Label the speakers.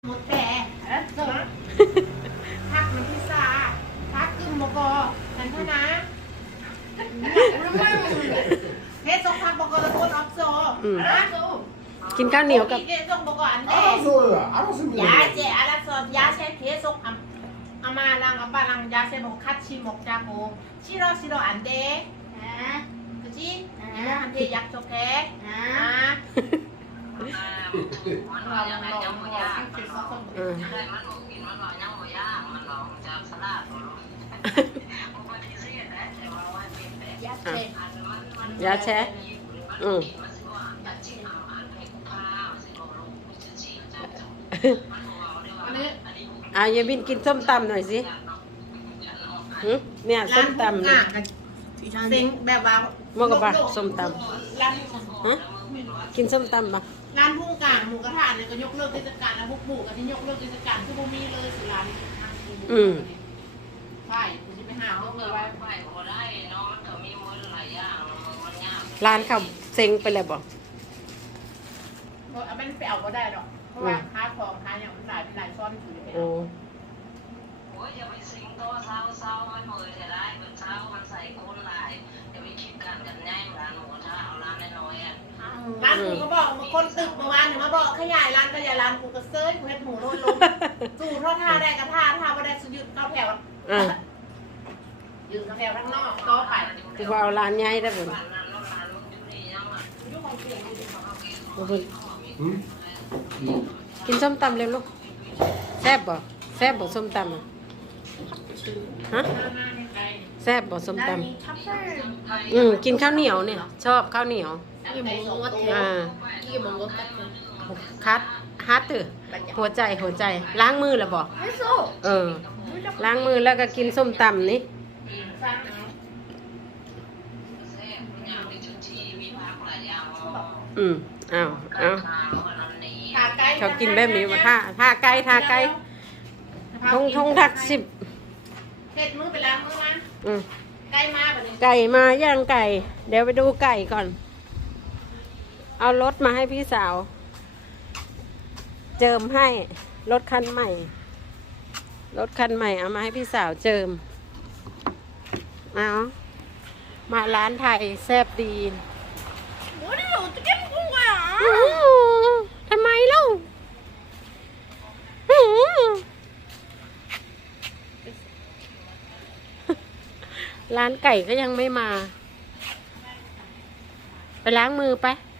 Speaker 1: หมดแต่แล้วส่งพักมันพิซซ่าพักกึ่งมกฉันเท่านะเทสส่งพักมกตะโกนออฟโซ
Speaker 2: กินข้าวเหนียวกับ
Speaker 1: เทสส่งมกอันเด้ยาเจอาราซอยาเชเทสส่งอามาลังอาปาลังยาเชมกคัดชิมกจากโกชิโรอันเด้กจีอันเทยักโชแคมันเรายังยังหมดยากมันหลอกมันกินมันหลอกยังหมดยากมันหลอกจะสลัดมันปฏิเสธนะแต่ว่าวันนี้ยาแช่
Speaker 2: ยาแช่เอาเยบินกินส้มตำหน่อยสิเนี่ยส้มตำเนี่ย
Speaker 1: เซ็งแบบว่า
Speaker 2: โมกบะส้มตำกินส้มตำปะ
Speaker 1: ร้านพุ่งกลางหมูกระทะเนี่ยก็ยกเลิกเทศกาลแล้วพวกหมูก็ที่ยกเลิกเทศกาลที่พวกมีเลยสุรานี่ใช่คุณจะไปหาเมื่อเลยว่าไปพอได้เนาะมันก็มีมือหลายอย่างมันยาก
Speaker 2: ร้านเขาเซ็งไปเลยบอก
Speaker 1: เอาไม่ไปเอาก็ได้หรอกเพราะว่าค้าทองค้าอย่างมันหลายซ่อนอยู่ใน
Speaker 2: โอ้
Speaker 1: ยอย่าไปสิงโตเศร้ามันมือจะได้มันเศร้ามันใส่โคนลายอย่าไปคิดกันง่ายร้านหมูกระทะเอาร้านน้อยร้านกูก็บอกมาคนตึกเมื่อวานเนี่ยมาบอกขยายร้านก็อย่าร้านกูก็เซ้ยกูเห็ดหมูโรยลงสู่ท่อท่าได้กับท่าไม่ได้สุดยืดเข้าแถวยืดเข้าแถวข้างนอกก็ไป
Speaker 2: กูเอาร้านใหญ่ได้บ่กินส้มตำเร็วลูกแซ่บบ่ส้มตำฮะแซ่บบ่ส้มตำกินข้าวเหนียวเนี่ยชอบข้าวเหนียวคัดฮัตเตอร์หัวใจล้างมือแล้วบอกล้างมือแล้วก็กินส้มตำนี่เอาเขากินแบบนี้มาท่าไก่ทงทัก10
Speaker 1: เสร็จมือไปล้างมือมาไก่มาแบบนี้
Speaker 2: ไก่มาย่างไก่เดี๋ยวไปดูไก่ก่อนเอารถมาให้พี่สาวเจิมให้รถคันใหม่เอามาให้พี่สาวเจิมเอามาร้านไทยแซ่บดีทำไมเล่าร้านไก่ก็ยังไม่มาไปล้างมือไป